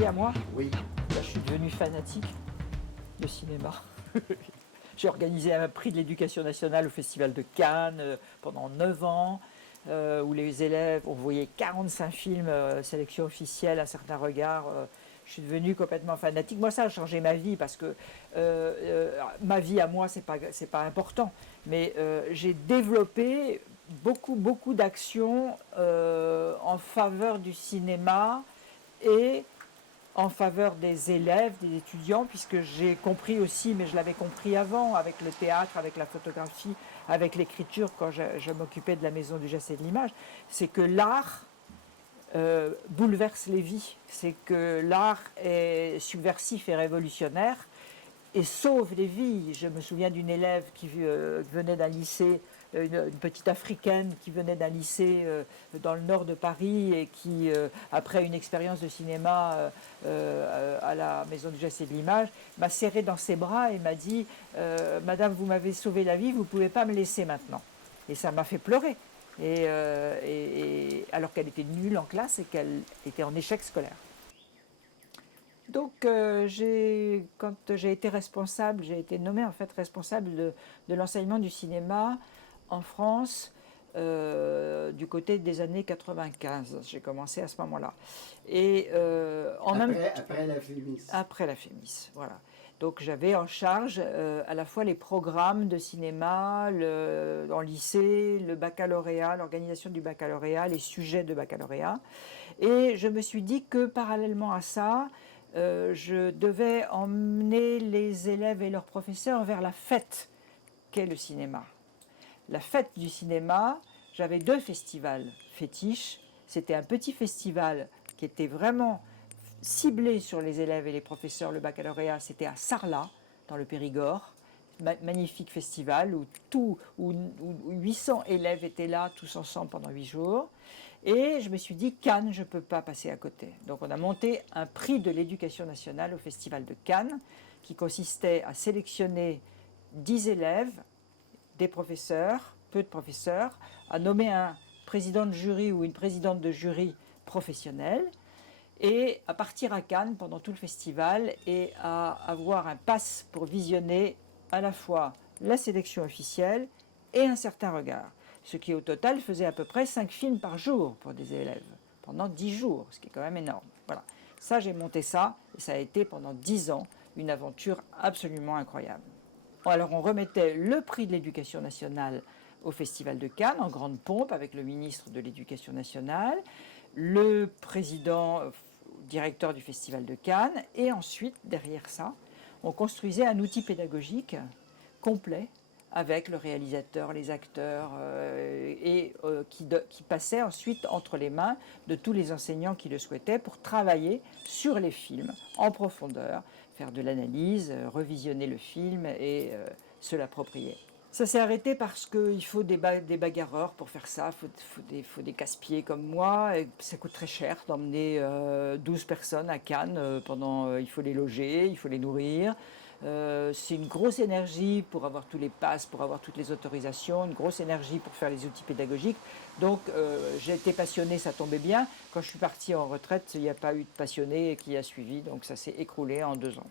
vie à moi. Oui. Là, je suis devenu fanatique de cinéma. J'ai organisé un prix de l'éducation nationale au Festival de Cannes pendant 9 ans, où les élèves ont voyé 45 films, sélection officielle, un certain regard. Je suis devenu complètement fanatique. Moi, ça a changé ma vie parce que ma vie à moi, c'est pas important. Mais j'ai développé beaucoup d'actions en faveur du cinéma et en faveur des élèves, des étudiants, puisque j'ai compris aussi, mais je l'avais compris avant, avec le théâtre, avec la photographie, avec l'écriture, quand je m'occupais de la Maison du geste et de l'image, c'est que l'art bouleverse les vies, c'est que l'art est subversif et révolutionnaire et sauve des vies. Je me souviens d'une élève qui venait d'un lycée, une petite africaine qui venait d'un lycée dans le nord de Paris et qui, après une expérience de cinéma à la Maison du geste et de l'image, m'a serré dans ses bras et m'a dit Madame, vous m'avez sauvé la vie, vous ne pouvez pas me laisser maintenant. Et ça m'a fait pleurer. Alors qu'elle était nulle en classe et qu'elle était en échec scolaire. Donc, quand j'ai été responsable, j'ai été nommée en fait responsable de l'enseignement du cinéma en France du côté des années 95. J'ai commencé à ce moment-là. Et après la FEMIS. Après la FEMIS, voilà. Donc j'avais en charge à la fois les programmes de cinéma en lycée, le baccalauréat, l'organisation du baccalauréat, les sujets de baccalauréat. Et je me suis dit que parallèlement à ça, je devais emmener les élèves et leurs professeurs vers la fête qu'est le cinéma. La fête du cinéma, j'avais 2 festivals fétiches. C'était un petit festival qui était vraiment ciblé sur les élèves et les professeurs. Le baccalauréat, c'était à Sarlat, dans le Périgord. Magnifique festival où 800 élèves étaient là tous ensemble pendant 8 jours. Et je me suis dit, Cannes, je ne peux pas passer à côté. Donc on a monté un prix de l'éducation nationale au Festival de Cannes qui consistait à sélectionner 10 élèves, des professeurs, peu de professeurs, à nommer un président de jury ou une présidente de jury professionnelle et à partir à Cannes pendant tout le festival et à avoir un pass pour visionner à la fois la sélection officielle et un certain regard. Ce qui au total faisait à peu près 5 films par jour pour des élèves, pendant 10 jours, ce qui est quand même énorme. Voilà. Ça, j'ai monté ça, et ça a été pendant 10 ans une aventure absolument incroyable. Alors on remettait le prix de l'éducation nationale au Festival de Cannes en grande pompe avec le ministre de l'Éducation nationale, le président directeur du Festival de Cannes, et ensuite, derrière ça, on construisait un outil pédagogique complet avec le réalisateur, les acteurs, qui passait ensuite entre les mains de tous les enseignants qui le souhaitaient pour travailler sur les films en profondeur, faire de l'analyse, revisionner le film et se l'approprier. Ça s'est arrêté parce qu'il faut des bagarreurs pour faire ça, il faut des casse-pieds comme moi, et ça coûte très cher d'emmener 12 personnes à Cannes, il faut les loger, il faut les nourrir. C'est une grosse énergie pour avoir tous les passes, pour avoir toutes les autorisations, une grosse énergie pour faire les outils pédagogiques. Donc j'ai été passionnée, ça tombait bien. Quand je suis partie en retraite, il n'y a pas eu de passionné qui a suivi, donc ça s'est écroulé en 2 ans.